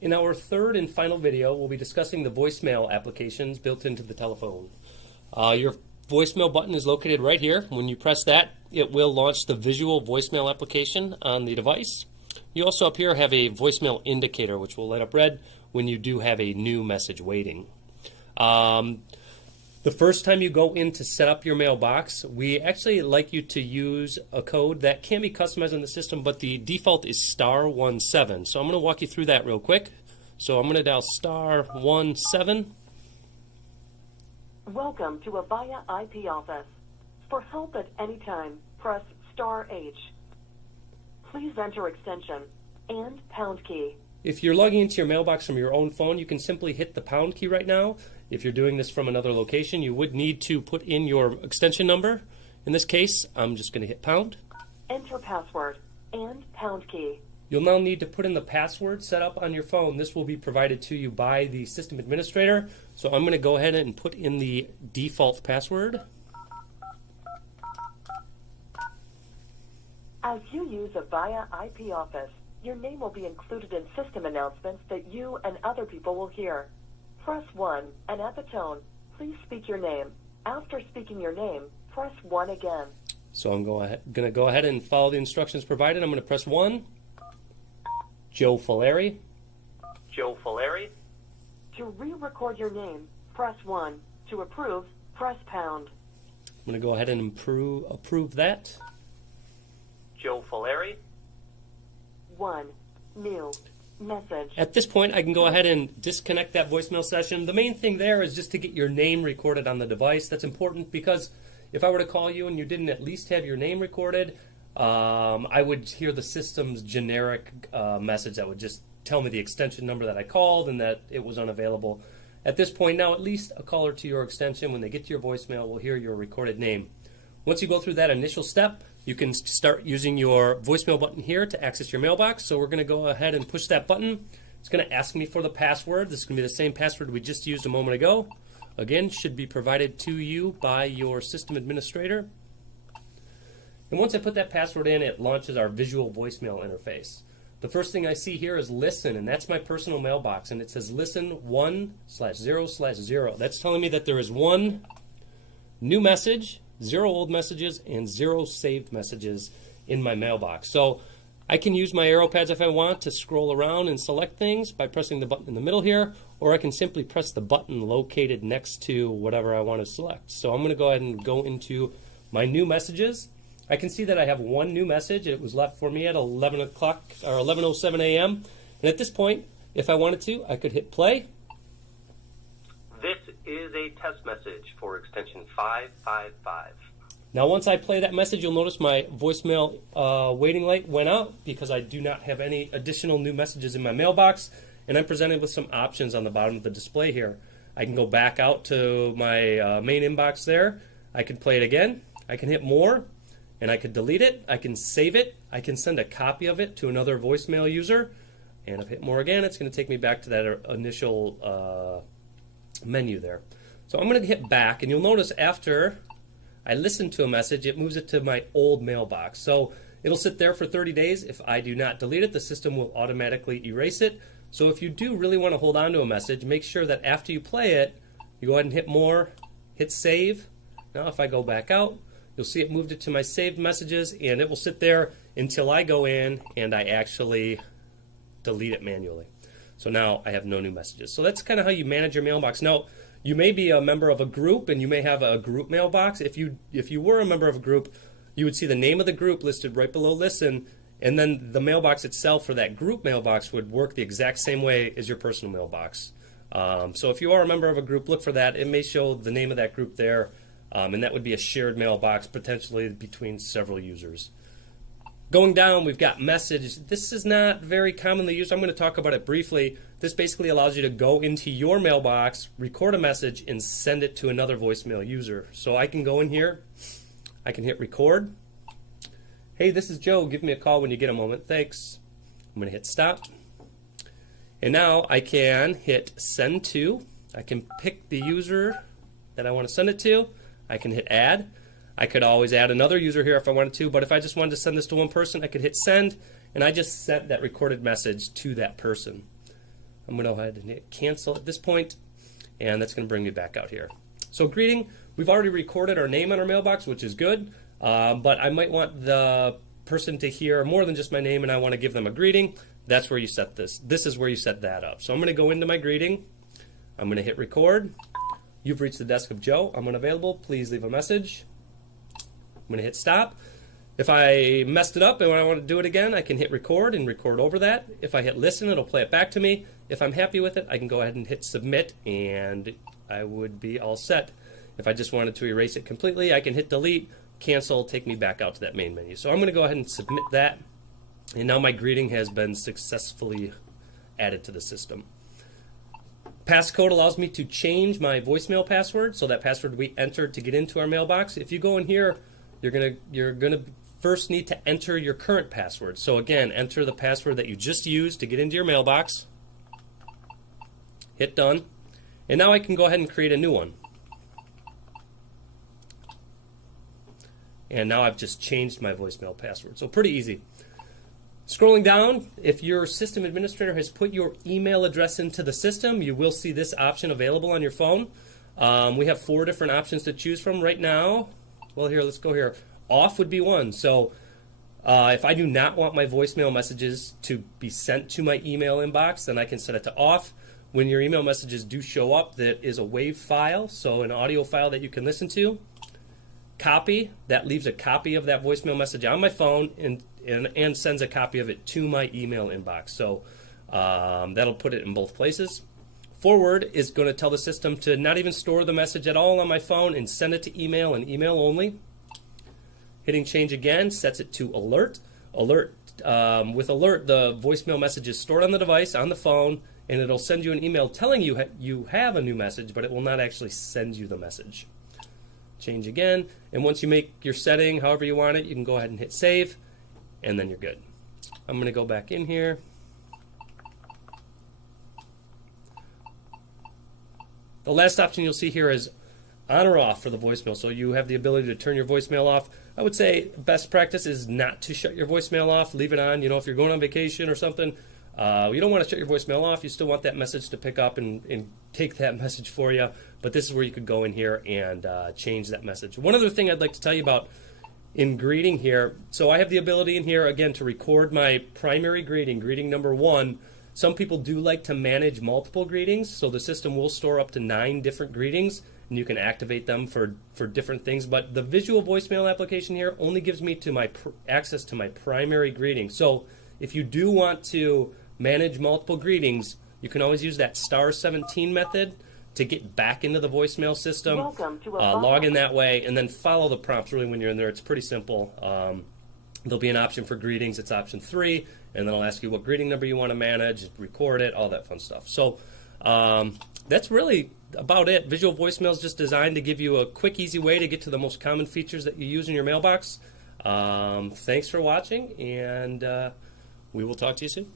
In our third and final video, we'll be discussing the voicemail applications built into the telephone. Your voicemail button is located right here. When you press that, it will launch the visual voicemail application on the device. You also up here have a voicemail indicator, which will light up red when you do have a new message waiting. The first time you go in to set up your mailbox, we actually like you to use a code that can be customized in the system, but the default is *17. So I'm going to walk you through that real quick. So I'm going to dial *17. Welcome to Avaya IP office. For help at any time, press *H. Please enter extension and pound key. If you're logging into your mailbox from your own phone, you can simply hit the pound key right now. If you're doing this from another location, you would need to put in your extension number. In this case, I'm just going to hit pound. Enter password and pound key. You'll now need to put in the password set up on your phone. This will be provided to you by the system administrator. So I'm going to go ahead and put in the default password. As you use Avaya IP office, your name will be included in system announcements that you and other people will hear. Press 1, and at the tone, please speak your name. After speaking your name, press 1 again. So I'm going to go ahead and follow the instructions provided. I'm going to press 1. Joe Faleri. Joe Faleri. To re-record your name, press 1. To approve, press pound. I'm going to go ahead and approve that. Joe Faleri. 1. New message. At this point, I can go ahead and disconnect that voicemail session. The main thing there is just to get your name recorded on the device. That's important because if I were to call you and you didn't at least have your name recorded, I would hear the system's generic message that would just tell me the extension number that I called and that it was unavailable. At this point now, at least a caller to your extension, when they get to your voicemail, will hear your recorded name. Once you go through that initial step, you can start using your voicemail button here to access your mailbox. So we're going to go ahead and push that button. It's going to ask me for the password. This is going to be the same password we just used a moment ago. Again, should be provided to you by your system administrator. And once I put that password in, it launches our visual voicemail interface. The first thing I see here is listen, and that's my personal mailbox. And it says listen 1/0/0. That's telling me that there is one new message, 0 old messages, and 0 saved messages in my mailbox. So I can use my arrow pads if I want to scroll around and select things by pressing the button in the middle here, or I can simply press the button located next to whatever I want to select. So I'm going to go ahead and go into my new messages. I can see that I have one new message. It was left for me at 11 o'clock or 11:07 a.m. And at this point, if I wanted to, I could hit play. This is a test message for extension 555. Now, once I play that message, you'll notice my voicemail waiting light went out because I do not have any additional new messages in my mailbox, and I'm presented with some options on the bottom of the display here. I can go back out to my main inbox there. I can play it again. I can hit more, and I could delete it. I can save it. I can send a copy of it to another voicemail user, and if I hit more again, it's going to take me back to that initial menu there. So I'm going to hit back, and you'll notice after I listen to a message, it moves it to my old mailbox. So it'll sit there for 30 days. If I do not delete it, the system will automatically erase it. So if you do really want to hold on to a message, make sure that after you play it, you go ahead and hit more, hit save. Now if I go back out, you'll see it moved it to my saved messages, and it will sit there until I go in and I actually delete it manually. So now I have no new messages. So that's kind of how you manage your mailbox. Now, you may be a member of a group, and you may have a group mailbox. If you were a member of a group, you would see the name of the group listed right below listen, and then the mailbox itself for that group mailbox would work the exact same way as your personal mailbox. So if you are a member of a group, look for that. It may show the name of that group there, and that would be a shared mailbox potentially between several users. Going down, we've got message. This is not very commonly used. I'm going to talk about it briefly. This basically allows you to go into your mailbox, record a message, and send it to another voicemail user. So I can go in here. I can hit record. Hey, this is Joe. Give me a call when you get a moment. Thanks. I'm going to hit stop. And now I can hit send to. I can pick the user that I want to send it to. I can hit add. I could always add another user here if I wanted to, but if I just wanted to send this to one person, I could hit send, and I just sent that recorded message to that person. I'm going to go ahead and hit cancel at this point, and that's going to bring me back out here. So greeting, we've already recorded our name on our mailbox, which is good, but I might want the person to hear more than just my name, and I want to give them a greeting. That's where you set this. This is where you set that up. So I'm going to go into my greeting. I'm going to hit record. You've reached the desk of Joe. I'm unavailable. Please leave a message. I'm going to hit stop. If I messed it up and I want to do it again, I can hit record and record over that. If I hit listen, it'll play it back to me. If I'm happy with it, I can go ahead and hit submit, and I would be all set. If I just wanted to erase it completely, I can hit delete, cancel, take me back out to that main menu. So I'm going to go ahead and submit that, and now my greeting has been successfully added to the system. Passcode allows me to change my voicemail password, so that password we entered to get into our mailbox. If you go in here, you're gonna first need to enter your current password. So again, enter the password that you just used to get into your mailbox. Hit done. And now I can go ahead and create a new one. And now I've just changed my voicemail password. So pretty easy. Scrolling down, if your system administrator has put your email address into the system, you will see this option available on your phone. We have 4 different options to choose from right now. Well, here, let's go here. Off would be one. So if I do not want my voicemail messages to be sent to my email inbox, then I can set it to off. When your email messages do show up, that is a WAV file, so an audio file that you can listen to. Copy, that leaves a copy of that voicemail message on my phone and sends a copy of it to my email inbox. So that'll put it in both places. Forward is going to tell the system to not even store the message at all on my phone and send it to email and email only. Hitting change again sets it to alert. With alert, the voicemail message is stored on the device, on the phone, and it'll send you an email telling you you have a new message, but it will not actually send you the message. Change again, and once you make your setting however you want it, you can go ahead and hit save, and then you're good. I'm going to go back in here. The last option you'll see here is on or off for the voicemail. So you have the ability to turn your voicemail off. I would say best practice is not to shut your voicemail off. Leave it on. You know, if you're going on vacation or something, you don't want to shut your voicemail off. You still want that message to pick up and take that message for you. But this is where you could go in here and change that message. One other thing I'd like to tell you about in greeting here. So I have the ability in here, again, to record my primary greeting, greeting number 1. Some people do like to manage multiple greetings, so the system will store up to 9 different greetings, and you can activate them for different things. But the visual voicemail application here only gives me access to my primary greeting. So if you do want to manage multiple greetings, you can always use that *17 method to get back into the voicemail system, log in that way, and then follow the prompts really when you're in there. It's pretty simple. There'll be an option for greetings. It's option 3, and then I'll ask you what greeting number you want to manage, record it, all that fun stuff. So that's really about it. Visual voicemail is just designed to give you a quick, easy way to get to the most common features that you use in your mailbox. Thanks for watching, and we will talk to you soon.